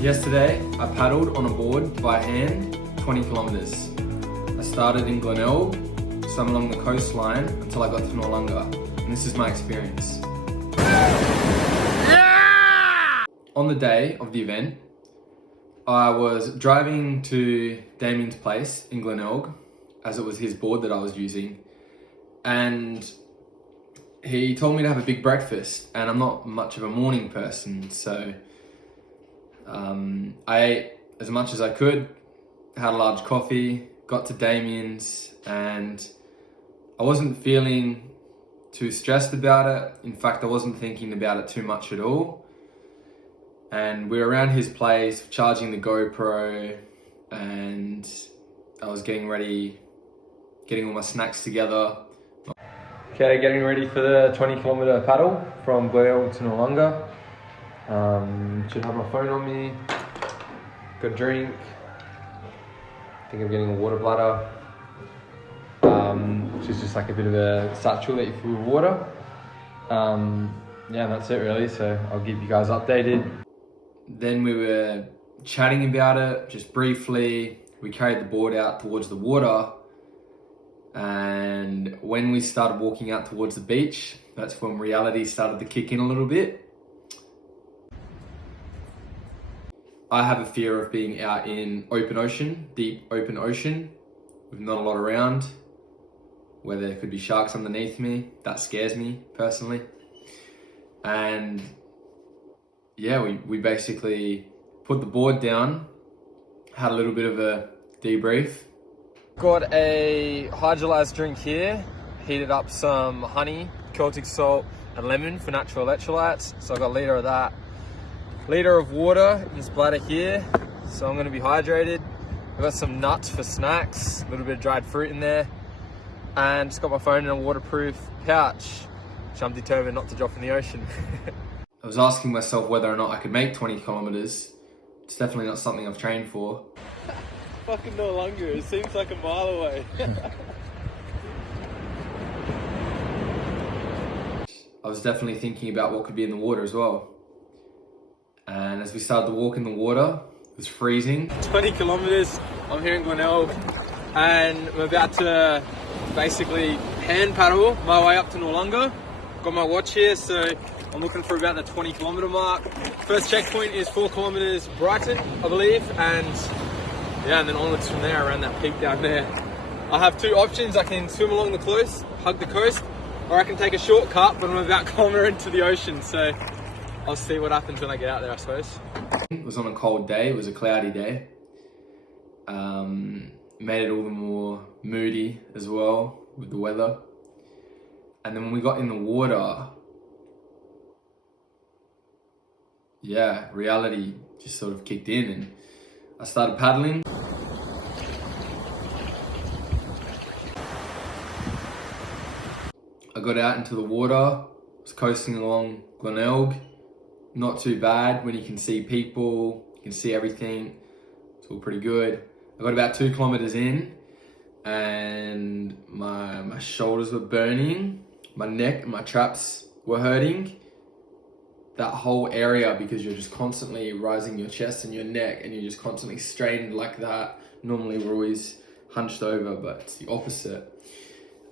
Yesterday, I paddled on a board by hand 20 kilometers. I started in Glenelg, swam along the coastline until I got to Noarlunga, and this is my experience. Yeah! On the day of the event, I was driving to Damien's place in Glenelg, as it was his board that I was using, and he told me to have a big breakfast, and I'm not much of a morning person, so I ate as much as I could, had a large coffee, got to Damien's, and I wasn't feeling too stressed about it. In fact, I wasn't thinking about it too much at all. And we were around his place, charging the GoPro, and I was getting ready, getting all my snacks together. Okay, getting ready for the 20-kilometer paddle from Glenelg to Noarlunga. Should have my phone on me, got a drink. I think I'm getting a water bladder, which is just like a bit of a satchel that you fill with water. Yeah, that's it really, so I'll keep you guys updated. Then we were chatting about it, just briefly. We carried the board out towards the water, and when we started walking out towards the beach, that's when reality started to kick in a little bit. I have a fear of being out in open ocean, deep open ocean, with not a lot around, where there could be sharks underneath me. That scares me personally. And yeah, we basically put the board down, had a little bit of a debrief. Got a hydrolyzed drink here, heated up some honey, Celtic salt and lemon for natural electrolytes. So I got a litre of that. Liter of water in this bladder here, so I'm going to be hydrated. I've got some nuts for snacks, a little bit of dried fruit in there, and just got my phone in a waterproof pouch, which I'm determined not to drop in the ocean. I was asking myself whether or not I could make 20 kilometers. It's definitely not something I've trained for. Fucking Noarlunga, it seems like a mile away. I was definitely thinking about what could be in the water as well. And as we started to walk in the water, it was freezing. 20 kilometers, I'm here in Glenelg, and I'm about to basically hand paddle my way up to Noarlunga. Got my watch here, so I'm looking for about the 20 kilometer mark. First checkpoint is 4 kilometers Brighton, I believe, and yeah, and then onwards from there around that peak down there. I have two options. I can swim along the coast, hug the coast, or I can take a shortcut, but I'm about a kilometer into the ocean, so I'll see what happens when I get out there, I suppose. It was on a cold day, it was a cloudy day. Made it all the more moody as well with the weather. And then when we got in the water, yeah, reality just sort of kicked in and I started paddling. I got out into the water, was coasting along Glenelg. Not too bad when you can see people, you can see everything. It's all pretty good. I got about 2 kilometers in and my shoulders were burning, my neck and my traps were hurting. That whole area, because you're just constantly rising your chest and your neck and you're just constantly strained like that. Normally we're always hunched over, but it's the opposite.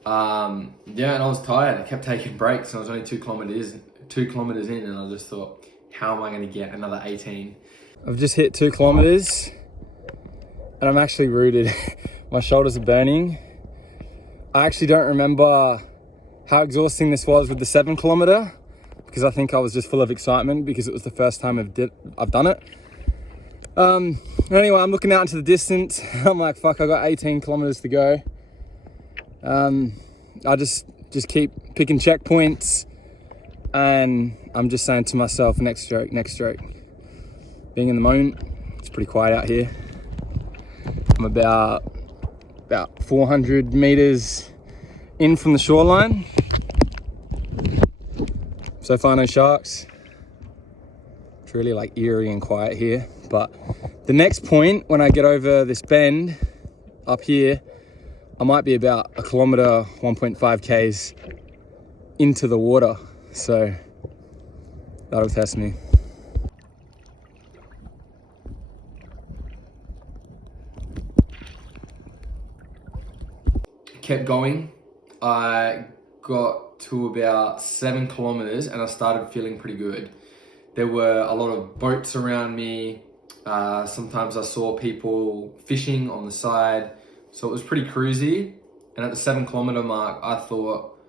Yeah, and I was tired. I kept taking breaks and I was only 2 kilometers in and I just thought, how am I going to get another 18? I've just hit 2 kilometers and I'm actually rooted. My shoulders are burning. I actually don't remember how exhausting this was with the 7 kilometer because I think I was just full of excitement because it was the first time I've done it. Anyway, I'm looking out into the distance. I'm like, fuck, I got 18 kilometers to go. I just keep picking checkpoints. And I'm just saying to myself, next stroke, next stroke. Being in the moment, it's pretty quiet out here. I'm about 400 meters in from the shoreline. So far, no sharks. It's really like eerie and quiet here. But the next point, when I get over this bend up here, I might be about a kilometer, 1.5 Ks into the water. So that'll test me. kept going. I got to about 7 kilometers and I started feeling pretty good. There were a lot of boats around me. Sometimes I saw people fishing on the side. So it was pretty cruisy. And at the 7 kilometer mark, I thought,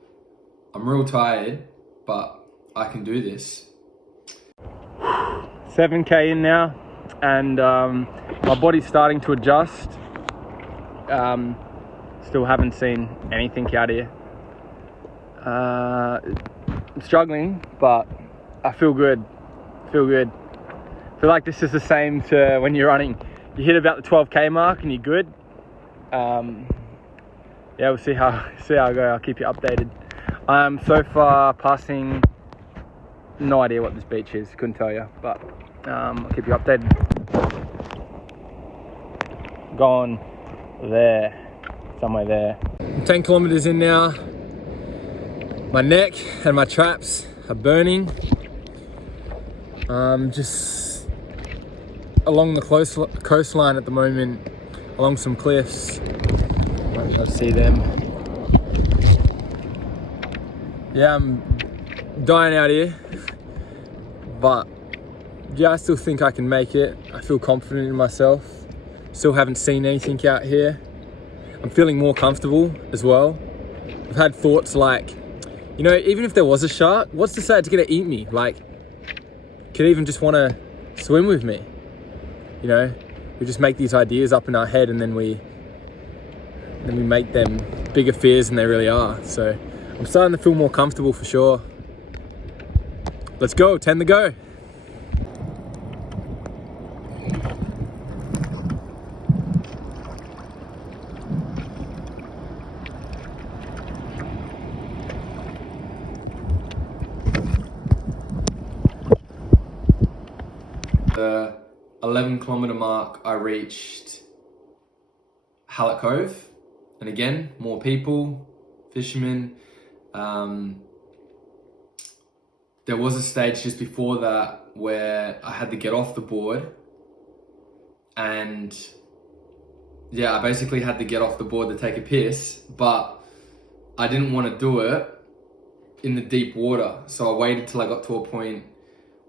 I'm real tired, but I can do this. 7K in now, and my body's starting to adjust. Still haven't seen anything out here. I'm struggling, but I feel good. I feel like this is the same to when you're running. You hit about the 12K mark and you're good. Yeah, we'll see how I go. I'll keep you updated. I'm so far passing. No idea what this beach is. Couldn't tell you, but I'll keep you updated. Gone there, somewhere there. 10 kilometers in now. My neck and my traps are burning. Just along the coastline at the moment, along some cliffs. I see them. Yeah, I'm dying out here, but yeah, I still think I can make it. I feel confident in myself. Still haven't seen anything out here. I'm feeling more comfortable as well. I've had thoughts like, you know, even if there was a shark, what's to say it's gonna eat me? Like, could even just wanna swim with me. You know, we just make these ideas up in our head and then we make them bigger fears than they really are. So I'm starting to feel more comfortable for sure. Let's go, 10 to go. The 11 kilometer mark, I reached Hallett Cove. And again, more people, fishermen. There was a stage just before that where I had to get off the board. And yeah, I basically had to get off the board to take a piss, but I didn't want to do it in the deep water. So I waited till I got to a point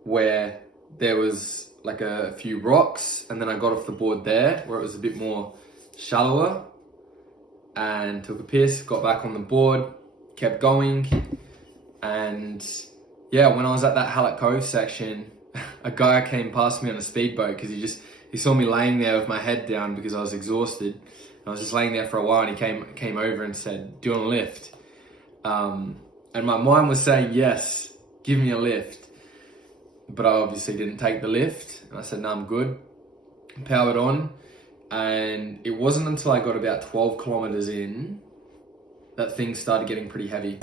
where there was like a few rocks, and then I got off the board there where it was a bit more shallower, and took a piss, got back on the board, kept going. And yeah, when I was at that Hallett Cove section, a guy came past me on a speedboat because he saw me laying there with my head down because I was exhausted. I was just laying there for a while, and he came over and said, "Do you want a lift?" And my mind was saying, yes, give me a lift. But I obviously didn't take the lift. And I said, no, I'm good. Powered on. And it wasn't until I got about 12 kilometers in that things started getting pretty heavy.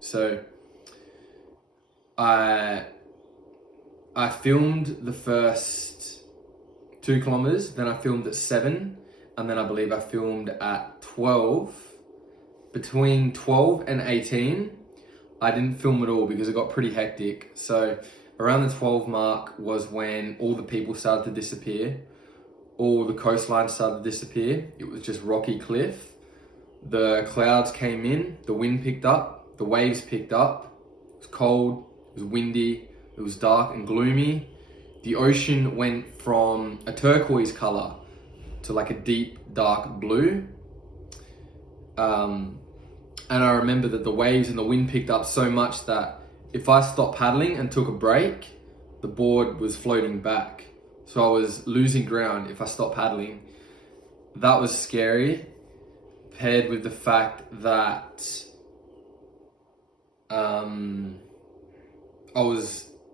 So I filmed the first 2 kilometers, then I filmed at 7, and then I believe I filmed at 12. Between 12 and 18, I didn't film at all because it got pretty hectic. So around the 12 mark was when all the people started to disappear. All the coastline started to disappear. It was just rocky cliff. The clouds came in, the wind picked up, the waves picked up. It was cold, it was windy, it was dark and gloomy. The ocean went from a turquoise color to like a deep, dark blue. And I remember that the waves and the wind picked up so much that if I stopped paddling and took a break, the board was floating back. So I was losing ground if I stopped paddling. That was scary, paired with the fact that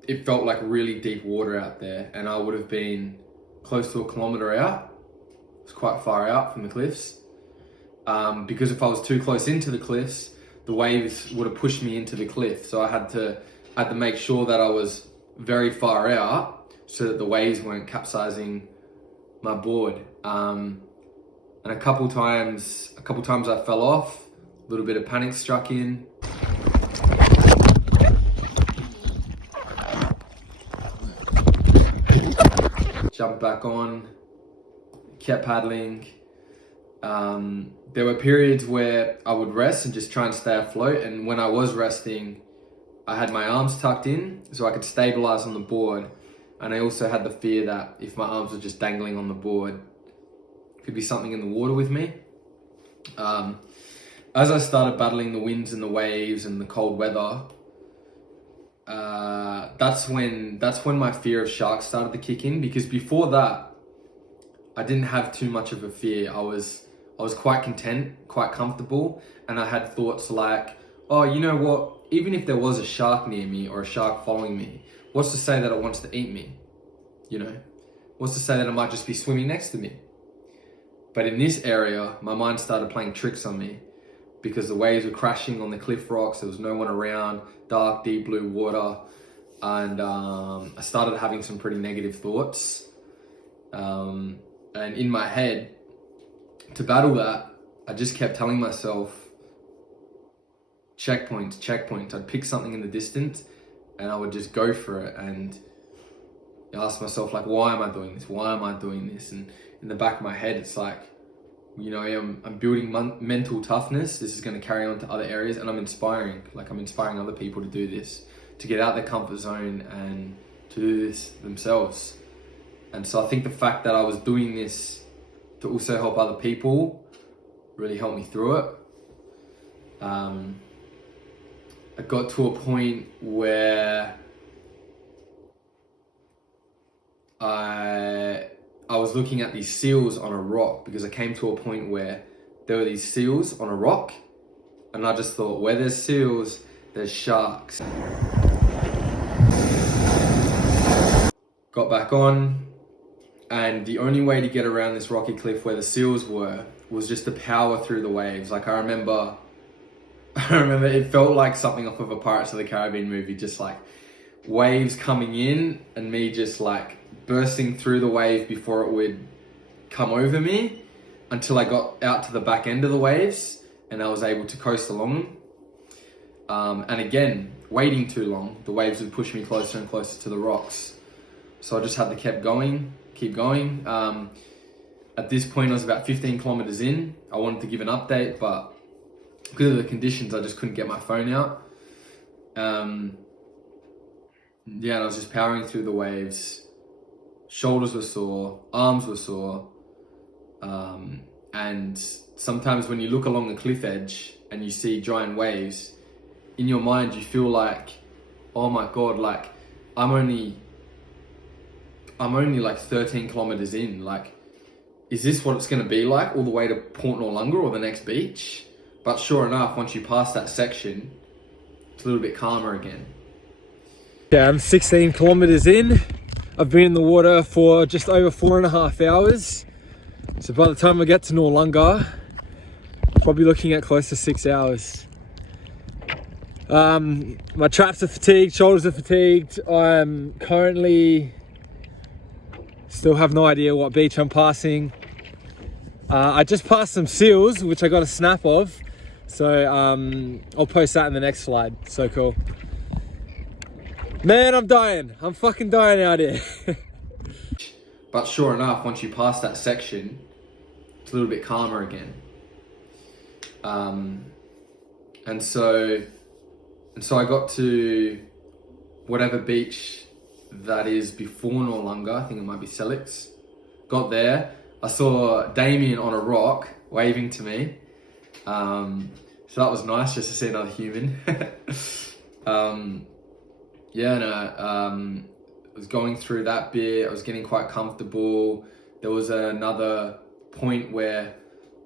it felt like really deep water out there, and I would have been close to a kilometer out. It was quite far out from the cliffs. Because if I was too close into the cliffs, the waves would have pushed me into the cliff. So I had to make sure that I was very far out so that the waves weren't capsizing my board. And a couple times I fell off, a little bit of panic struck in. Jumped back on, kept paddling. There were periods where I would rest and just try and stay afloat. And when I was resting, I had my arms tucked in so I could stabilize on the board. And I also had the fear that if my arms were just dangling on the board, it could be something in the water with me. As I started battling the winds and the waves and the cold weather, that's when my fear of sharks started to kick in. Because before that, I didn't have too much of a fear. I was quite content, quite comfortable, and I had thoughts like, oh, you know what? Even if there was a shark near me or a shark following me, what's to say that it wants to eat me? You know, what's to say that it might just be swimming next to me? But in this area, my mind started playing tricks on me because the waves were crashing on the cliff rocks. There was no one around, dark, deep blue water. And I started having some pretty negative thoughts. And in my head, to battle that, I just kept telling myself, checkpoints, checkpoints. I'd pick something in the distance and I would just go for it and ask myself, like, why am I doing this? Why am I doing this? And in the back of my head, it's like, you know, I'm building mental toughness. This is going to carry on to other areas, and I'm inspiring other people to do this, to get out of their comfort zone and to do this themselves. And so I think the fact that I was doing this to also help other people really helped me through it. I got to a point where I was looking at these seals on a rock, because I came to a point where there were these seals on a rock, and I just thought, where there's seals, there's sharks. Got back on, and the only way to get around this rocky cliff where the seals were was just to power through the waves. Like I remember it felt like something off of a Pirates of the Caribbean movie, just like waves coming in and me just like bursting through the wave before it would come over me, until I got out to the back end of the waves and I was able to coast along them. And again, waiting too long, the waves would push me closer and closer to the rocks. So I just had to keep going. At this point, I was about 15 kilometers in. I wanted to give an update, but because of the conditions, I just couldn't get my phone out. And I was just powering through the waves. Shoulders were sore, arms were sore. And sometimes when you look along the cliff edge and you see giant waves, in your mind you feel like, oh my God, like I'm only like 13 kilometers in. Like, is this what it's going to be like all the way to Port Noarlunga or the next beach? But sure enough, once you pass that section, it's a little bit calmer again. Yeah, I'm 16 kilometers in. I've been in the water for just over 4.5 hours. So by the time I get to Noarlunga, probably looking at close to 6 hours. My traps are fatigued, shoulders are fatigued. I'm currently still have no idea what beach I'm passing. I just passed some seals, which I got a snap of. So I'll post that in the next slide. So cool. Man, I'm dying. I'm fucking dying out here. But sure enough, once you pass that section, it's a little bit calmer again. And so I got to whatever beach that is before Noarlunga. I think it might be Selix. Got there. I saw Damien on a rock waving to me. So that was nice, just to see another human. I was going through that bit. I was getting quite comfortable. There was another point where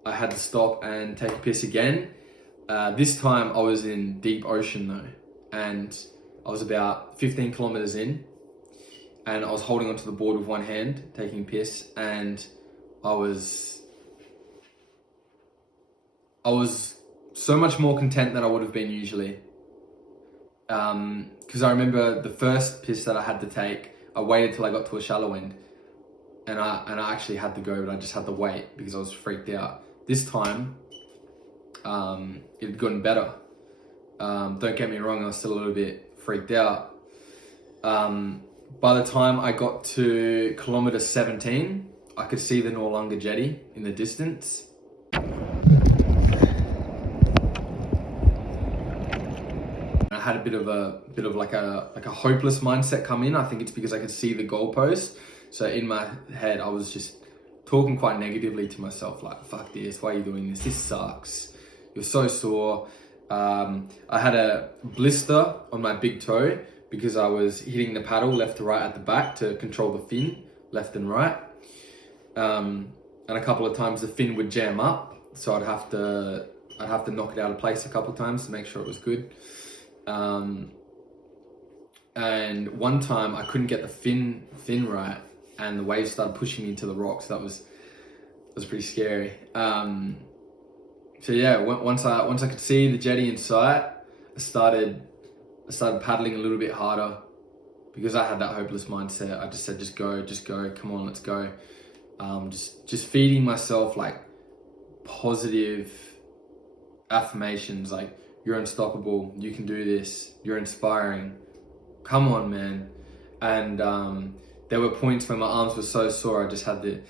I had to stop and take a piss again. This time I was in deep ocean though, and I was about 15 kilometers in, and I was holding onto the board with one hand, taking a piss, and I was so much more content than I would have been usually. Because I remember the first piss that I had to take, I waited till I got to a shallow end, and I actually had to go, but I just had to wait because I was freaked out. This time, it had gotten better. Don't get me wrong, I was still a little bit freaked out. By the time I got to kilometer 17, I could see the Noarlunga jetty in the distance. a bit of like a hopeless mindset come in. I think it's because I could see the goalpost. So in my head, I was just talking quite negatively to myself, like, fuck this, why are you doing this? This sucks. You're so sore. I had a blister on my big toe because I was hitting the paddle left to right at the back to control the fin, left and right. And a couple of times the fin would jam up, so I'd have to knock it out of place a couple of times to make sure it was good. And one time I couldn't get the fin right, and the waves started pushing me into the rocks. That was pretty scary. So yeah, once I could see the jetty in sight, I started paddling a little bit harder because I had that hopeless mindset. I just said, just go, come on, let's go. Just feeding myself like positive affirmations, like, you're unstoppable, you can do this, you're inspiring, come on, man. And there were points when my arms were so sore, I just had the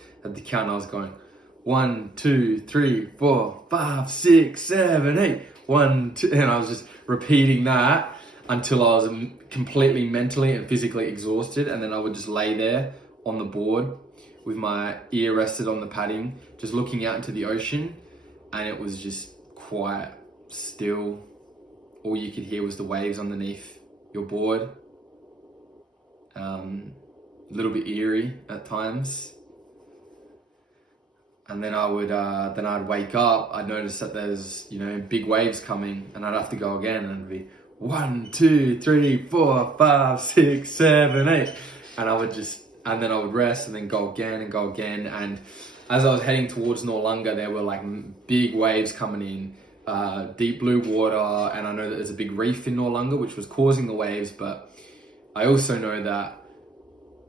count. I was going 1, 2, 3, 4, 5, 6, 7, 8, 1, 2, and I was just repeating that until I was completely mentally and physically exhausted. And then I would just lay there on the board with my ear rested on the padding, just looking out into the ocean, and it was just quiet, still. All you could hear was the waves underneath your board. A little bit eerie at times. And then I'd wake up, I'd notice that there's, big waves coming, and I'd have to go again, and it'd be 1, 2, 3, 4, 5, 6, 7, 8. And then I would rest and then go again. And as I was heading towards Noarlunga, there were like big waves coming in, deep blue water. And I know that there's a big reef in Noarlunga, which was causing the waves. But I also know that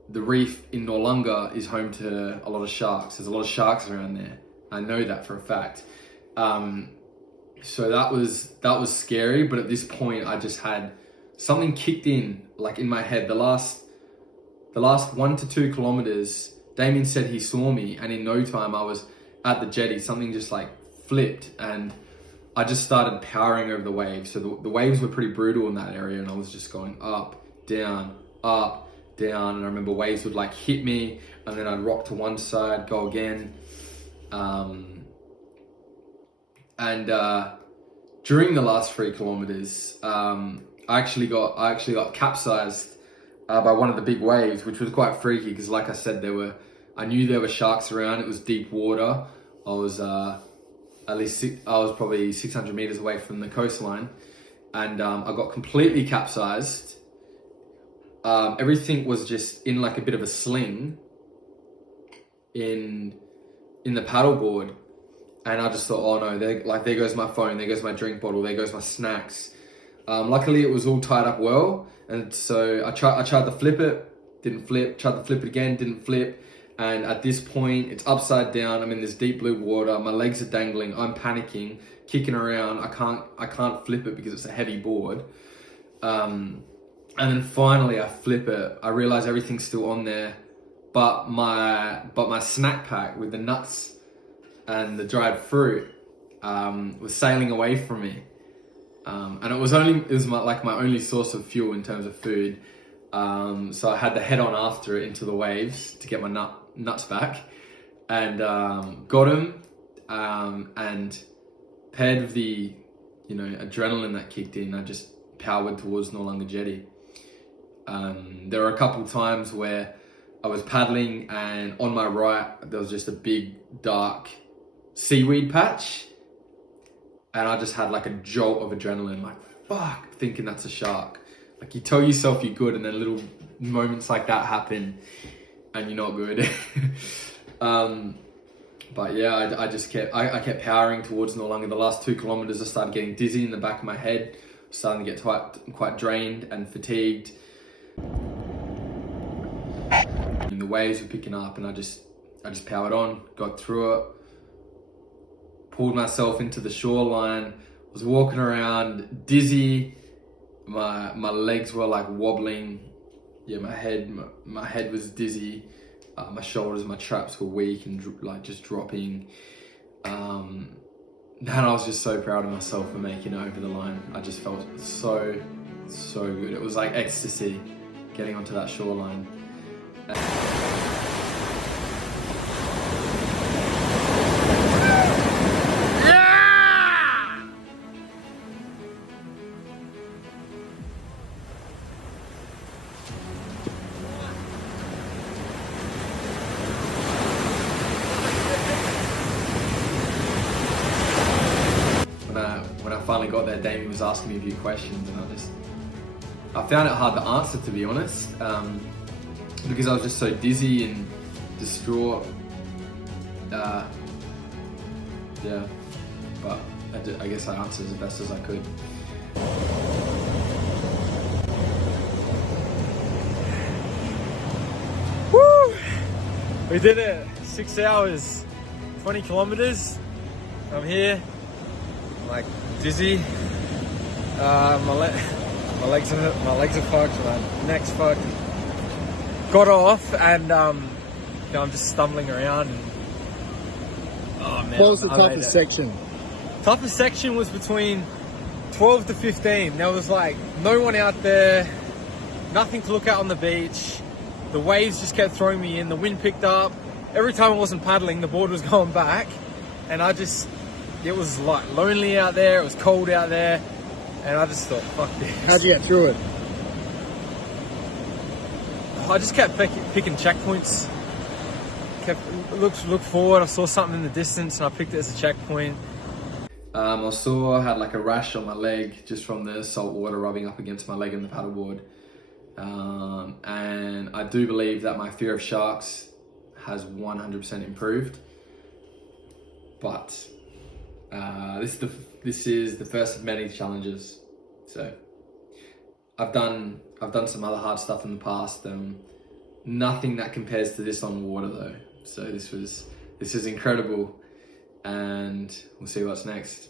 the reef in Noarlunga is home to a lot of sharks. There's a lot of sharks around there. I know that for a fact. So that was scary. But at this point, I just had something kicked in, like in my head. The last 1 to 2 kilometers, Damien said he saw me, and in no time I was at the jetty. Something just like flipped, and I just started powering over the waves. So the waves were pretty brutal in that area, and I was just going up, down, and I remember waves would like hit me, and then I'd rock to one side, go again. During the last 3 kilometers, I actually got capsized by one of the big waves, which was quite freaky because, like I said, I knew there were sharks around. It was deep water. I was probably 600 meters away from the coastline, and I got completely capsized. Everything was just in like a bit of a sling in the paddleboard, and I just thought, oh no, there goes my phone, there goes my drink bottle, there goes my snacks. Luckily, it was all tied up well. And so I tried to flip it, didn't flip, tried to flip it again, didn't flip. And at this point, it's upside down. I'm in this deep blue water. My legs are dangling. I'm panicking, kicking around. I can't flip it because it's a heavy board. And then finally I flip it. I realize everything's still on there, but my snack pack with the nuts and the dried fruit was sailing away from me. And it was my only source of fuel in terms of food. So I had to head on after it into the waves to get my nuts back, and got them, and paired with the adrenaline that kicked in, I just powered towards Noarlunga Jetty. There were a couple of times where I was paddling, and on my right there was just a big dark seaweed patch. And I just had like a jolt of adrenaline, like, fuck, thinking that's a shark. Like, you tell yourself you're good, and then little moments like that happen, and you're not good. But yeah, I kept powering towards Noarlunga. The last 2 kilometers, I started getting dizzy in the back of my head, starting to get quite drained and fatigued. And the waves were picking up, and I just powered on, got through it. Pulled myself into the shoreline, was walking around dizzy, my legs were like wobbling, my head was dizzy, my shoulders, my traps were weak and like just dropping. And I was just so proud of myself for making it over the line. I just felt so So good. It was like ecstasy getting onto that shoreline. When I finally got there, Damien was asking me a few questions, and I found it hard to answer, to be honest, because I was just so dizzy and distraught. Yeah, but I guess I answered as best as I could. Woo! We did it. 6 hours, 20 kilometers. I'm here. I'm like dizzy. My legs are fucked. My neck's fucked. Got off and I'm just stumbling around. And, oh man! What was the toughest section? Toughest section was between 12 to 15. There was like no one out there, nothing to look at on the beach. The waves just kept throwing me in. The wind picked up. Every time I wasn't paddling, the board was going back, and it was like lonely out there. It was cold out there, and I just thought, fuck this. How'd you get through it? I just kept picking checkpoints. Looked forward. I saw something in the distance, and I picked it as a checkpoint. I had like a rash on my leg just from the salt water rubbing up against my leg in the paddleboard. And I do believe that my fear of sharks has 100% improved. But this is the first of many challenges. So I've done some other hard stuff in the past. Nothing that compares to this on water though. So this is incredible, and we'll see what's next.